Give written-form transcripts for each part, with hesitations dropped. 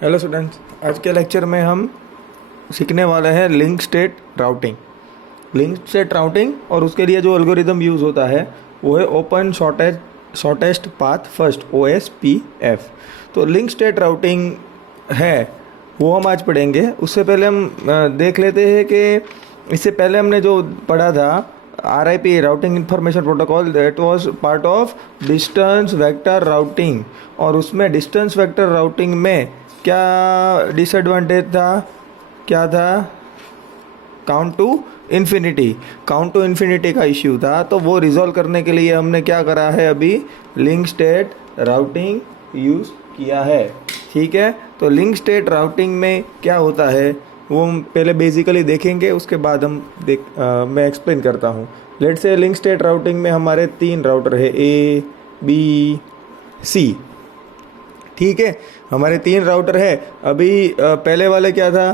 Hello students, आज के lecture में हम सीखने वाले हैं link state routing. Link state routing और उसके लिए जो एल्गोरिदम यूज़ होता है वो है open shortest path first, OSPF। तो लिंक स्टेट राउटिंग है वो हम आज पढ़ेंगे। उससे पहले हम देख लेते हैं कि इससे पहले हमने जो पढ़ा था RIP routing information protocol, that was part of distance vector routing. और उसमें डिस्टेंस वेक्टर राउटिंग में क्या डिसएडवांटेज था, क्या था? काउंट टू इन्फिनिटी का इश्यू था। तो वो रिजॉल्व करने के लिए हमने क्या करा है, अभी लिंक स्टेट राउटिंग यूज़ किया है। ठीक है, तो लिंक स्टेट राउटिंग में क्या होता है वो हम पहले बेसिकली देखेंगे, उसके बाद हम मैं एक्सप्लेन करता हूँ। Let's say link state routing में हमारे 3 राउटर है, A, B, C। ठीक है, हमारे 3 राउटर है। अभी पहले वाले क्या था,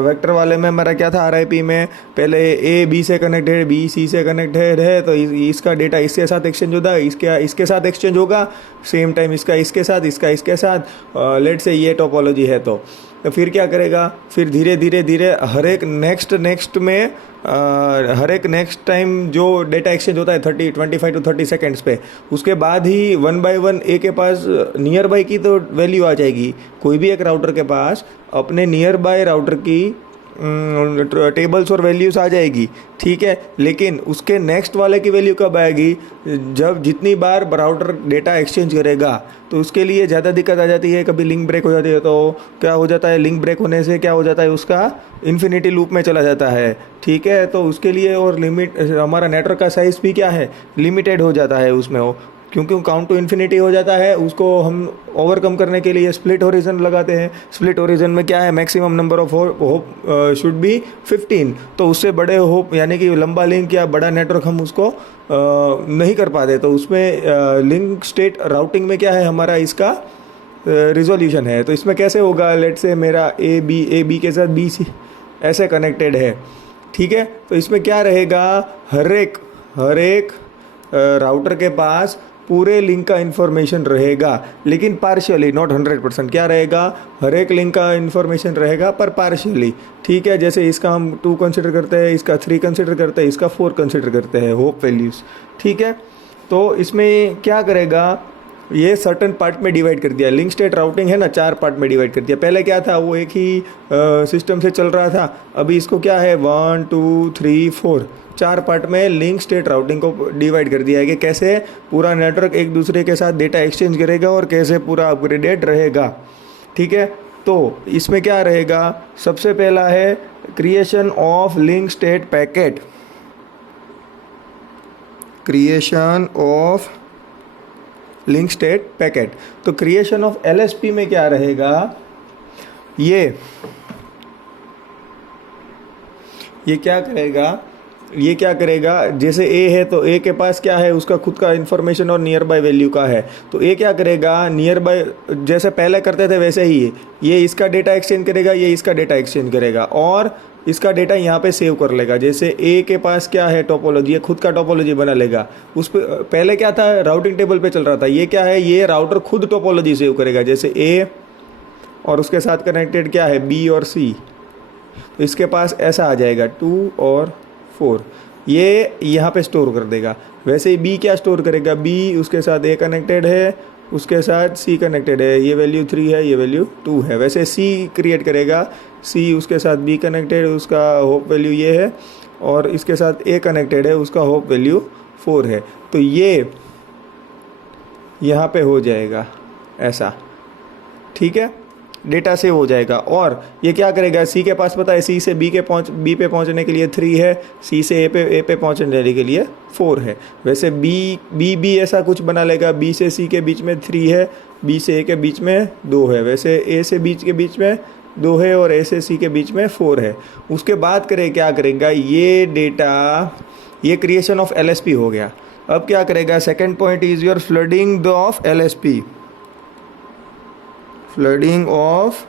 वेक्टर वाले में हमारा क्या था, RIP में पहले A B से कनेक्टेड, B C से कनेक्टेड है, तो इसका डेटा इसके साथ एक्सचेंज होता है, इसके साथ एक्सचेंज होगा, सेम टाइम इसका इसके साथ। लेट से ये टोपोलॉजी है। तो फिर क्या करेगा, फिर धीरे धीरे हर एक नेक्स्ट टाइम जो डेटा एक्सचेंज होता है 25 to 30 सेकेंड्स पे, उसके बाद ही 1 by 1 ए के पास नियर बाय की तो वैल्यू आ जाएगी। कोई भी एक राउटर के पास अपने नियर बाय राउटर की टेबल्स और वैल्यूज़ आ जाएगी। ठीक है, लेकिन उसके नेक्स्ट वाले की वैल्यू कब आएगी, जब जितनी बार राउटर डेटा एक्सचेंज करेगा। तो उसके लिए ज़्यादा दिक्कत आ जाती है, कभी लिंक ब्रेक हो जाती है। तो क्या हो जाता है, लिंक ब्रेक होने से क्या हो जाता है, उसका इन्फिनिटी लूप में चला जाता है। ठीक है, तो उसके लिए और हमारा नेटवर्क का साइज़ भी क्या है, लिमिटेड हो जाता है उसमें। वो क्योंकि काउंट टू इन्फिनिटी हो जाता है, उसको हम ओवरकम करने के लिए स्प्लिट ओरिजिन लगाते हैं। स्प्लिट ओरिजिन में क्या है, maximum number of hope should be 15। तो उससे बड़े होप यानी कि लंबा लिंक या बड़ा नेटवर्क हम उसको नहीं कर पाते। तो उसमें लिंक स्टेट राउटिंग में क्या है, हमारा इसका रिजोल्यूशन है। तो इसमें कैसे होगा, लेट से मेरा ए बी के साथ BC ऐसे कनेक्टेड है। ठीक है, तो इसमें क्या रहेगा, हर एक राउटर के पास पूरे लिंक का इन्फॉर्मेशन रहेगा, लेकिन पार्शियली, नॉट 100%। क्या रहेगा, हर एक लिंक का इन्फॉर्मेशन रहेगा पर पार्शियली। ठीक है, जैसे इसका हम 2 कंसिडर करते हैं, इसका 3 कंसिडर करते हैं, इसका 4 कंसिडर करते हैं होप वैल्यूज़। ठीक है, तो इसमें क्या करेगा, ये सर्टन पार्ट में डिवाइड कर दिया। लिंक स्टेट राउटिंग है ना, 4 पार्ट में डिवाइड कर दिया। पहले क्या था, वो एक ही सिस्टम से चल रहा था। अभी इसको क्या है, 1 2 3 4 4 पार्ट में लिंक स्टेट राउटिंग को डिवाइड कर दिया है कि कैसे पूरा नेटवर्क एक दूसरे के साथ डेटा एक्सचेंज करेगा और कैसे पूरा अपग्रेडेड रहेगा। ठीक है, तो इसमें क्या रहेगा, सबसे पहला है creation of link state packet. Creation of link state packet. तो क्रिएशन ऑफ LSP में क्या रहेगा, ये क्या करेगा, जैसे A है तो A के पास क्या है, उसका खुद का इन्फॉर्मेशन और नियर बाय वैल्यू का है। तो A क्या करेगा, नियर बाय जैसे पहले करते थे वैसे ही ये इसका डेटा एक्सचेंज करेगा, ये इसका डेटा एक्सचेंज करेगा और इसका डेटा यहाँ पे सेव कर लेगा। जैसे A के पास क्या है टोपोलॉजी, ये खुद का टोपोलॉजी बना लेगा। उस पर पहले क्या था, राउटिंग टेबल पे चल रहा था, ये क्या है, ये राउटर खुद टोपोलॉजी सेव करेगा। जैसे A और उसके साथ कनेक्टेड क्या है, B और C, तो इसके पास ऐसा आ जाएगा 2 और 4, ये यहाँ पे स्टोर कर देगा। वैसे ही B क्या स्टोर करेगा, B उसके साथ A कनेक्टेड है, उसके साथ C कनेक्टेड है, ये वैल्यू 3 है, ये वैल्यू 2 है। वैसे C क्रिएट करेगा, C उसके साथ B कनेक्टेड, उसका होप वैल्यू ये है, और इसके साथ A कनेक्टेड है, उसका होप वैल्यू 4 है। तो ये यहाँ पे हो जाएगा ऐसा। ठीक है, डेटा सेव हो जाएगा। और ये क्या करेगा, C के पास पता है C से B पे पहुंचने के लिए 3 है, C से A पे पहुंचने के लिए 4 है। वैसे B भी ऐसा कुछ बना लेगा, B से C के बीच में 3 है, B से A के बीच में 2 है। वैसे A से B के बीच में 2 है और A से C के बीच में 4 है। उसके बाद क्या करेगा, ये डेटा, ये क्रिएशन ऑफ LSP हो गया। अब क्या करेगा, second point is your flooding of LSP, flooding of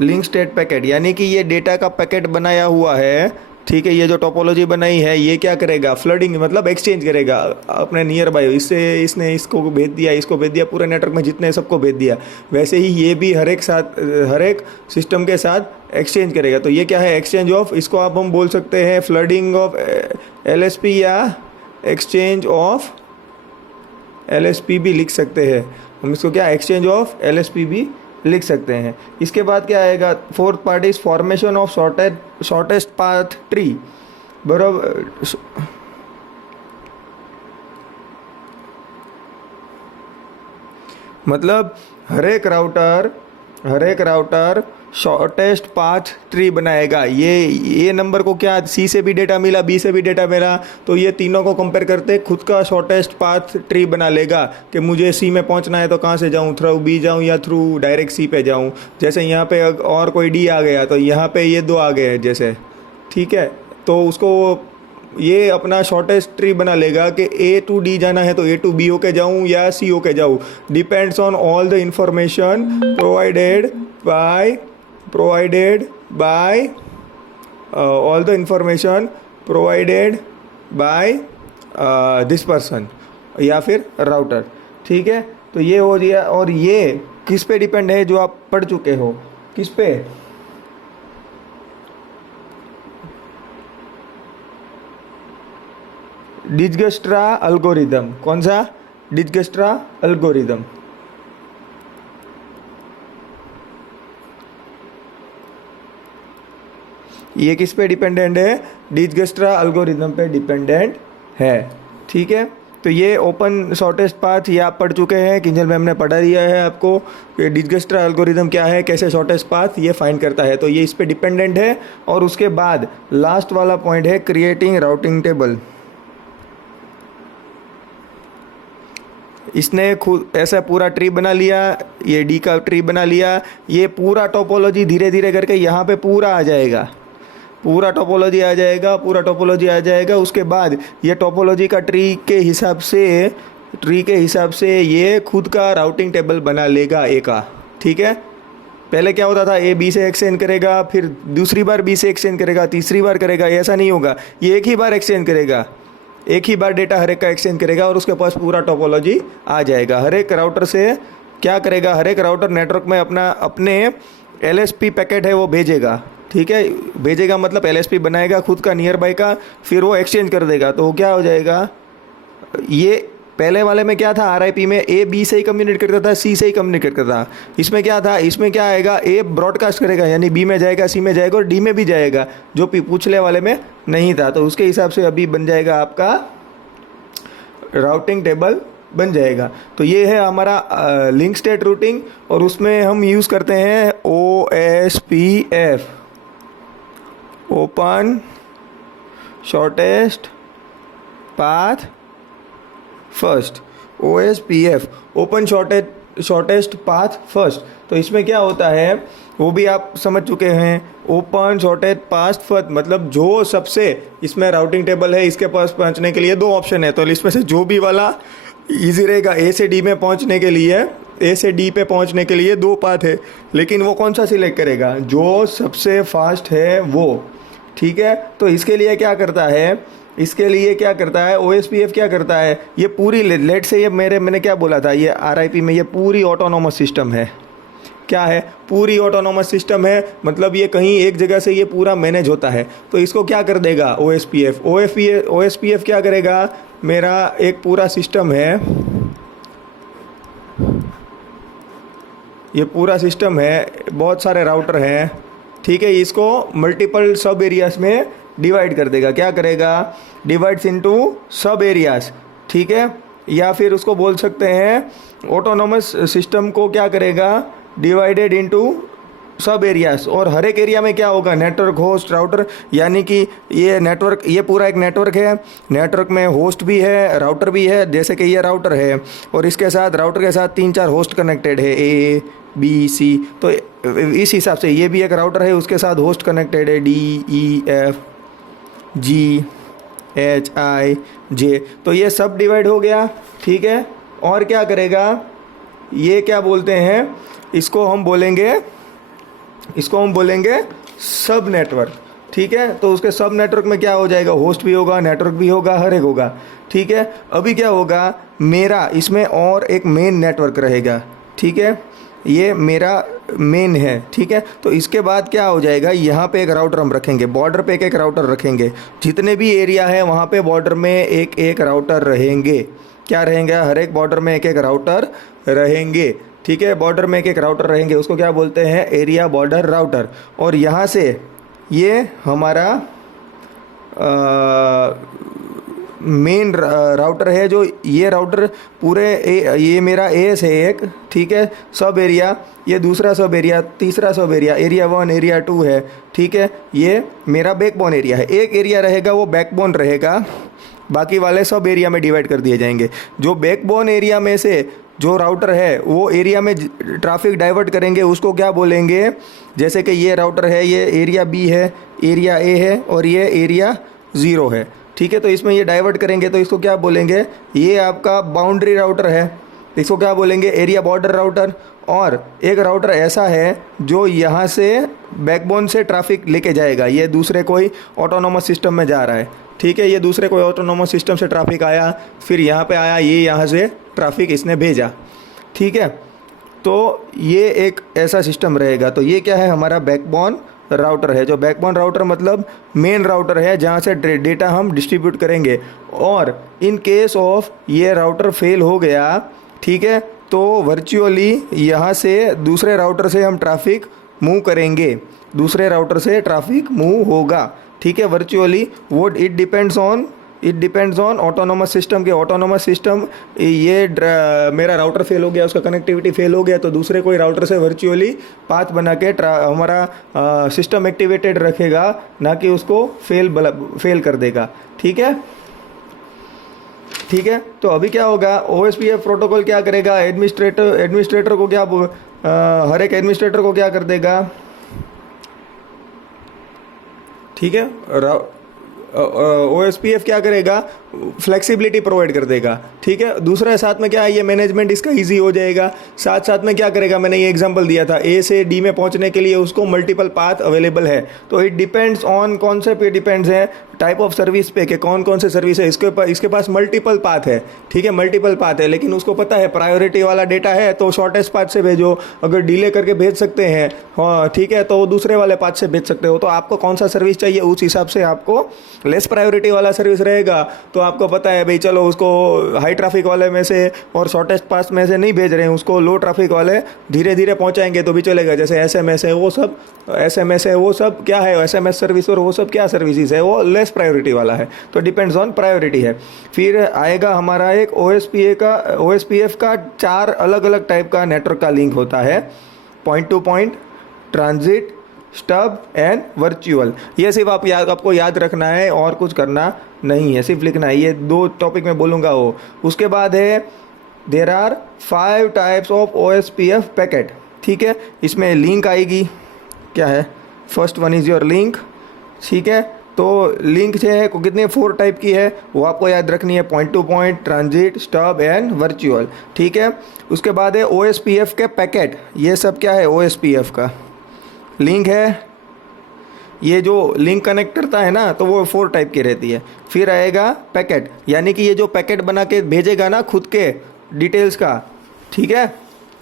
link state packet. यानी कि ये डेटा का पैकेट बनाया हुआ है, ठीक है, ये जो टोपोलॉजी बनाई है ये क्या करेगा, फ्लडिंग मतलब एक्सचेंज करेगा अपने नियर बाय, इससे इसने इसको भेज दिया, इसको भेज दिया, पूरे नेटवर्क में जितने सबको भेज दिया। वैसे ही ये भी हर एक सिस्टम के साथ एक्सचेंज करेगा। तो ये क्या है, एक्सचेंज ऑफ, इसको आप हम बोल सकते हैं फ्लडिंग ऑफ एलएसपी या एक्सचेंज ऑफ एलएसपी भी लिख सकते हैं हम इसको, क्या एक्सचेंज ऑफ एलएसपी भी लिख सकते हैं। इसके बाद क्या आएगा, fourth part is formation of shortest path tree, बराबर। मतलब हर एक राउटर शॉर्टेस्ट पाथ ट्री बनाएगा। ये नंबर को क्या, सी से भी डेटा मिला, बी से भी डेटा मिला, तो ये तीनों को कंपेयर करते खुद का शॉर्टेस्ट पाथ ट्री बना लेगा कि मुझे सी में पहुंचना है तो कहाँ से जाऊं, थ्रू बी जाऊं या थ्रू डायरेक्ट सी पे जाऊं। जैसे यहाँ पे और कोई डी आ गया तो यहाँ पे ये दो आ गए जैसे, ठीक है, तो उसको ये अपना शॉर्टेस्ट ट्री बना लेगा कि ए टू डी जाना है तो ए टू बी होके जाऊं या सी होके जाऊं, depends on all the information provided by all the information provided by this person या फिर राउटर, ठीक है। तो ये हो गया। और ये किस पे डिपेंड है, जो आप पढ़ चुके हो, किस पे, डिजगस्ट्रा अल्गोरिदम। कौन सा, डिजगस्ट्रा अल्गोरिदम। ये किस पे डिपेंडेंट है, डिजगस्ट्रा अल्गोरिदम पे डिपेंडेंट है, ठीक है। तो ये ओपन शॉर्टेस्ट पाथ ये आप पढ़ चुके हैं, किंजल मैम ने पढ़ा दिया है आपको कि डिजगस्ट्रा एल्गोरिदम क्या है, कैसे शॉर्टेस्ट पाथ ये फाइंड करता है। तो ये इस पे डिपेंडेंट है। और उसके बाद लास्ट वाला पॉइंट है क्रिएटिंग राउटिंग टेबल। इसने खुद ऐसा पूरा ट्री बना लिया, ये डी का ट्री बना लिया, ये पूरा टोपोलॉजी धीरे धीरे करके यहाँ पे पूरा आ जाएगा, पूरा टोपोलॉजी आ जाएगा। उसके बाद ये टोपोलॉजी का ट्री के हिसाब से ये खुद का राउटिंग टेबल बना लेगा ए का, ठीक है। पहले क्या होता था, ए बी से एक्सचेंज करेगा, फिर दूसरी बार बी से एक्सचेंज करेगा, तीसरी बार करेगा, ऐसा नहीं होगा। ये एक ही बार एक्सचेंज करेगा, एक ही बार डेटा हर एक का एक्सचेंज करेगा और उसके पास पूरा टोपोलॉजी आ जाएगा। हर एक राउटर से क्या करेगा, हर एक राउटर नेटवर्क में अपने एलएसपी पैकेट है वो भेजेगा, ठीक है। भेजेगा मतलब एलएसपी बनाएगा खुद का नियर बाय का, फिर वो एक्सचेंज कर देगा। तो क्या हो जाएगा, ये पहले वाले में क्या था, आरआईपी में ए बी से ही कम्युनिकेट करता था, सी से ही कम्युनिकेट करता था। इसमें क्या था, इसमें क्या आएगा, ए ब्रॉडकास्ट करेगा यानी बी में जाएगा, सी में जाएगा और डी में भी जाएगा, जो पिछले वाले में नहीं था। तो उसके हिसाब से अभी बन जाएगा आपका राउटिंग टेबल बन जाएगा। तो ये है हमारा लिंक स्टेट रूटिंग, और उसमें हम यूज़ करते हैं OSPF, open shortest path first, OSPF, open shortest path first. तो इसमें क्या होता है वो भी आप समझ चुके हैं। ओपन शॉर्टेस्ट पाथ फर्स्ट मतलब जो सबसे, इसमें राउटिंग टेबल है, इसके पास पहुंचने के लिए दो ऑप्शन है, तो इसमें से जो भी वाला इजी रहेगा, ए से डी में पहुंचने के लिए, ए से डी पे पहुंचने के लिए दो पाथ है, लेकिन वो कौन सा सिलेक्ट करेगा, जो सबसे फास्ट है वो, ठीक है। तो इसके लिए क्या करता है, OSPF क्या करता है, ये पूरी लेट से, ये मैंने क्या बोला था, ये RIP में ये पूरी ऑटोनोमस सिस्टम है। क्या है, पूरी ऑटोनोमस सिस्टम है, मतलब ये कहीं एक जगह से ये पूरा मैनेज होता है। तो इसको क्या कर देगा OSPF क्या करेगा, मेरा एक पूरा सिस्टम है, ये पूरा सिस्टम है, बहुत सारे राउटर हैं, ठीक है। इसको मल्टीपल सब एरियाज में डिवाइड कर देगा। क्या करेगा, डिवाइड्स इनटू सब एरियाज, ठीक है। या फिर उसको बोल सकते हैं ऑटोनोमस सिस्टम को क्या करेगा, डिवाइडेड इनटू सब एरियाज। और हर एक एरिया में क्या होगा, नेटवर्क, होस्ट, राउटर, यानी कि ये नेटवर्क, ये पूरा एक नेटवर्क है, नेटवर्क में होस्ट भी है, राउटर भी है। जैसे कि ये राउटर है और इसके साथ, राउटर के साथ 3-4 होस्ट कनेक्टेड है, A B C। तो इस हिसाब से ये भी एक राउटर है, उसके साथ होस्ट कनेक्टेड है D E F G H I J। तो ये सब डिवाइड हो गया, ठीक है। और क्या करेगा, ये क्या बोलते हैं, इसको हम बोलेंगे सब नेटवर्क। ठीक है। तो उसके सब नेटवर्क में क्या हो जाएगा, होस्ट भी होगा, नेटवर्क भी होगा, हर एक होगा, ठीक है। अभी क्या होगा, मेरा इसमें और एक मेन नेटवर्क रहेगा, ठीक है, ये मेरा मेन है, ठीक है। तो इसके बाद क्या हो जाएगा, यहाँ पे एक राउटर हम रखेंगे, बॉर्डर पे एक एक राउटर रखेंगे, जितने भी एरिया है वहाँ पे बॉर्डर में एक एक राउटर रहेंगे। क्या रहेंगे, हर एक बॉर्डर में एक एक राउटर रहेंगे, ठीक है। बॉर्डर में एक एक राउटर रहेंगे, उसको क्या बोलते हैं, एरिया बॉर्डर राउटर। और यहाँ से ये हमारा मेन राउटर है, जो ये राउटर पूरे ये मेरा एस है एक, ठीक है, सब एरिया, ये दूसरा सब एरिया, तीसरा सब एरिया, एरिया 1 एरिया 2 है, ठीक है। ये मेरा बैकबोन एरिया है, एक एरिया रहेगा वो बैकबोन रहेगा, बाकी वाले सब एरिया में डिवाइड कर दिए जाएंगे। जो बैकबोन एरिया में से जो राउटर है वो एरिया में ट्रैफिक डाइवर्ट करेंगे, उसको क्या बोलेंगे, जैसे कि ये राउटर है, ये एरिया बी है, एरिया ए है और ये एरिया 0 है, ठीक है। तो इसमें ये डाइवर्ट करेंगे तो इसको क्या बोलेंगे, ये आपका बाउंड्री राउटर है, इसको क्या बोलेंगे, एरिया बॉर्डर राउटर। और एक राउटर ऐसा है जो यहाँ से बैकबोन से ट्रैफिक लेके जाएगा, ये दूसरे कोई ऑटोनोमस सिस्टम में जा रहा है, ठीक है। ये दूसरे कोई ऑटोनोमस सिस्टम से ट्रैफिक आया, फिर यहाँ पे आया, ये यहाँ से ट्रैफिक इसने भेजा, ठीक है। तो ये एक ऐसा सिस्टम रहेगा। तो ये क्या है, हमारा बैकबोन राउटर है। जो बैकबोन राउटर मतलब मेन राउटर है, जहाँ से डेटा हम डिस्ट्रीब्यूट करेंगे। और इन केस ऑफ ये राउटर फेल हो गया, ठीक है, तो वर्चुअली यहाँ से दूसरे राउटर से हम ट्रैफिक मूव करेंगे, दूसरे राउटर से ट्रैफिक मूव होगा, ठीक है, वर्चुअली। वो it depends on autonomous system के। ऑटोनोमस सिस्टम, ये मेरा राउटर फेल हो गया, उसका कनेक्टिविटी फेल हो गया, तो दूसरे कोई राउटर से वर्चुअली पाथ बना के हमारा सिस्टम एक्टिवेटेड रखेगा, ना कि उसको फेल कर देगा, ठीक है, ठीक है। तो अभी क्या होगा, OSPF प्रोटोकॉल क्या करेगा, एडमिनिस्ट्रेटर को क्या हर एक एडमिनिस्ट्रेटर को क्या कर देगा, ठीक है। OSPF क्या करेगा, फ्लेक्सिबिलिटी प्रोवाइड कर देगा, ठीक है। दूसरा साथ में क्या है, ये मैनेजमेंट इसका इजी हो जाएगा। साथ साथ में क्या करेगा, मैंने ये एग्जांपल दिया था, ए से डी में पहुंचने के लिए उसको मल्टीपल पाथ अवेलेबल है। तो इट डिपेंड्स ऑन, कौन से पे डिपेंड्स है, टाइप ऑफ सर्विस पे, कि कौन कौन से सर्विस है, इसके पास मल्टीपल पाथ है, ठीक है, मल्टीपल पाथ है। लेकिन उसको पता है प्रायोरिटी वाला डेटा है तो शॉर्टेस्ट पाथ से भेजो, अगर डिले करके भेज सकते हैं, हाँ ठीक है, तो वो दूसरे वाले पाथ से भेज सकते हो। तो आपको कौन सा सर्विस चाहिए, उस हिसाब से आपको लेस प्रायोरिटी वाला सर्विस रहेगा। तो आपको पता है भाई, चलो उसको हाई ट्रैफिक वाले में से और शॉर्टेस्ट पाथ में से नहीं भेज रहे हैं, उसको लो ट्रैफिक वाले धीरे धीरे पहुंचाएंगे तो भी चलेगा। जैसे SMS है, वो सब क्या है, SMS सर्विस और वो सब क्या सर्विसेज है, वो लेस प्रायोरिटी वाला है। तो डिपेंड्स ऑन प्रायोरिटी है। फिर आएगा हमारा एक OSPF का 4 अलग अलग टाइप का नेटवर्क का लिंक होता है, point two point, transit, stub and virtual. ये सिर्फ आपको याद रखना है और कुछ करना नहीं है, सिर्फ लिखना है। ये 2 टॉपिक में बोलूँगा वो। उसके बाद है there are 5 types of OSPF packet, ठीक है। इसमें लिंक आएगी, क्या है, first one is your link, ठीक है। तो लिंक जो है कितने 4 टाइप की है वो आपको याद रखनी है, point two point, transit, stub and virtual, ठीक है। उसके बाद है OSPF के पैकेट। ये सब क्या है, OSPF का लिंक है, ये जो लिंक कनेक्ट करता है ना, तो वो 4 टाइप की रहती है। फिर आएगा पैकेट, यानी कि ये जो पैकेट बना के भेजेगा ना खुद के डिटेल्स का, ठीक है,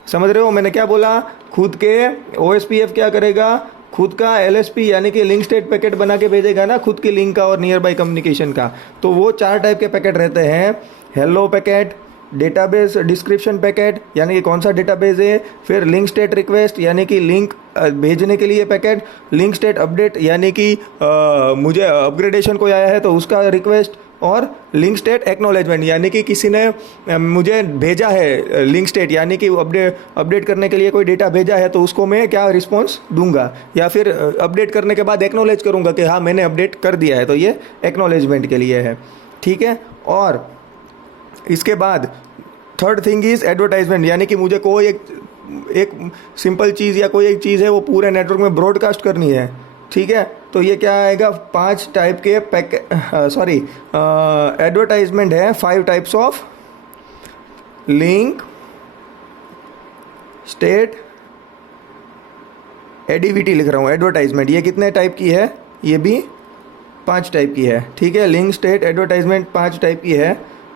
समझ रहे हो मैंने क्या बोला, खुद के OSPF क्या करेगा, खुद का LSP यानी कि लिंक स्टेट पैकेट बना के भेजेगा ना, खुद की लिंक का और नियर बाई कम्युनिकेशन का। तो वो 4 टाइप के पैकेट रहते हैं, hello packet, database description packet यानी कि कौन सा डेटाबेस है, फिर लिंक स्टेट रिक्वेस्ट यानी कि लिंक भेजने के लिए पैकेट, लिंक स्टेट अपडेट यानी कि मुझे अपग्रेडेशन कोई आया है तो उसका रिक्वेस्ट, और लिंक स्टेट एक्नॉलेजमेंट यानी कि किसी ने मुझे भेजा है लिंक स्टेट यानी कि अपडेट करने के लिए कोई डेटा भेजा है तो उसको मैं क्या रिस्पॉन्स दूंगा, या फिर अपडेट करने के बाद एक्नॉलेज करूंगा कि हाँ मैंने अपडेट कर दिया है, तो ये एक्नॉलेजमेंट के लिए है, ठीक है। और इसके बाद थर्ड थिंग इज़ एडवर्टाइजमेंट, यानी कि मुझे कोई एक सिंपल चीज़ या कोई एक चीज़ है वो पूरे नेटवर्क में ब्रॉडकास्ट करनी है, ठीक है। तो ये क्या आएगा, 5 टाइप के एडवर्टाइजमेंट है, 5 टाइप्स ऑफ लिंक स्टेट एडीवीटी लिख रहा हूँ, एडवर्टाइजमेंट। ये कितने टाइप की है, ये भी 5 टाइप की है, ठीक है। लिंक स्टेट एडवर्टाइजमेंट 5 टाइप की है,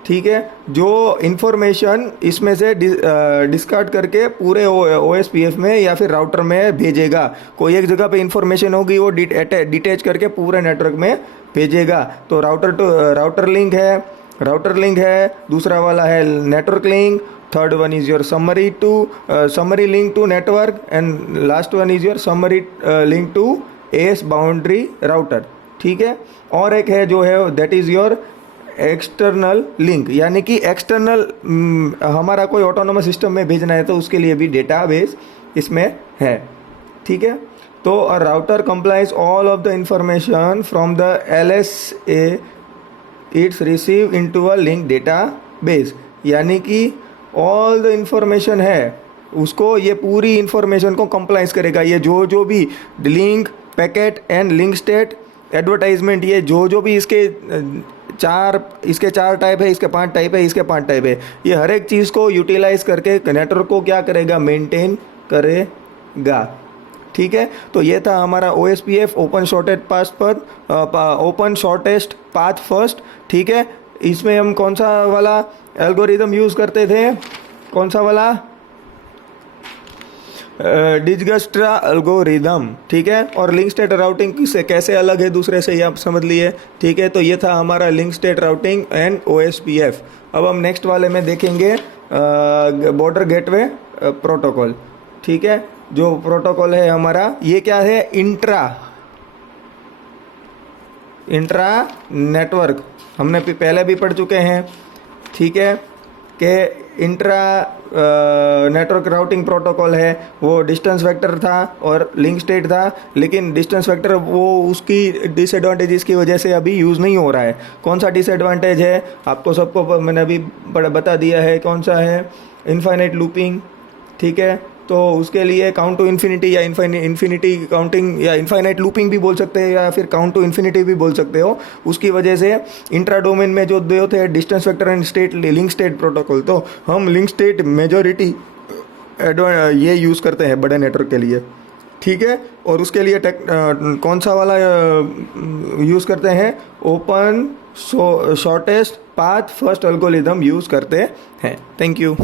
ठीक है। जो इन्फॉर्मेशन इसमें से डिस्कार्ड करके पूरे OSPF में या फिर राउटर में भेजेगा। कोई एक जगह पे इन्फॉर्मेशन होगी वो डिटैच करके पूरे नेटवर्क में भेजेगा। तो राउटर लिंक है, दूसरा वाला है network link, third one is your summary link to network, and last one is your summary link to AS boundary router, ठीक है। और एक है जो है that is your external link, यानी कि एक्सटर्नल हमारा कोई ऑटोनोमस सिस्टम में भेजना है तो उसके लिए भी डेटाबेस इसमें है, ठीक है। तो a router complies all of the information from the LSA it's receive into a link database, यानी कि ऑल द इंफॉर्मेशन है उसको, ये पूरी इंफॉर्मेशन को कंप्लाइज करेगा। ये जो भी link, packet and link state, advertisement, ये जो भी इसके चार टाइप है, इसके 5 टाइप है, इसके 5 टाइप है, ये हर एक चीज़ को यूटिलाइज करके नेटवर्क को क्या करेगा, मेंटेन करेगा, ठीक है। तो ये था हमारा OSPF open shortest path first, ठीक है। इसमें हम कौन सा वाला एल्गोरिदम यूज़ करते थे, कौन सा वाला, डिजगस्ट्रा एल्गोरिदम, ठीक है। और लिंक स्टेट राउटिंग से कैसे अलग है दूसरे से, ये आप समझ लिए, ठीक है। तो ये था हमारा link state routing and OSPF। अब हम नेक्स्ट वाले में देखेंगे बॉर्डर गेटवे प्रोटोकॉल, ठीक है। जो प्रोटोकॉल है हमारा, ये क्या है, इंट्रा नेटवर्क, हमने पहले भी पढ़ चुके हैं, ठीक है, कि इंट्रा नेटवर्क राउटिंग प्रोटोकॉल है वो डिस्टेंस वेक्टर था और लिंक स्टेट था, लेकिन डिस्टेंस वेक्टर वो उसकी डिसएडवांटेजेस की वजह से अभी यूज़ नहीं हो रहा है। कौन सा डिसएडवांटेज है आपको सबको मैंने अभी बता दिया है, कौन सा है, इनफाइनाइट लूपिंग, ठीक है। तो उसके लिए काउंट टू इन्फिनिटी या इन्फिनिटी काउंटिंग या इनफाइनाइट लूपिंग भी बोल सकते हैं या फिर काउंट टू इन्फिनिटी भी बोल सकते हो। उसकी वजह से इंट्रा डोमेन में जो दो थे distance vector and link state protocol, तो हम लिंक स्टेट मेजॉरिटी ये यूज़ करते हैं बड़े नेटवर्क के लिए, ठीक है। और उसके लिए कौन सा वाला यूज़ करते हैं, open shortest path first algorithm use करते हैं। Thank you.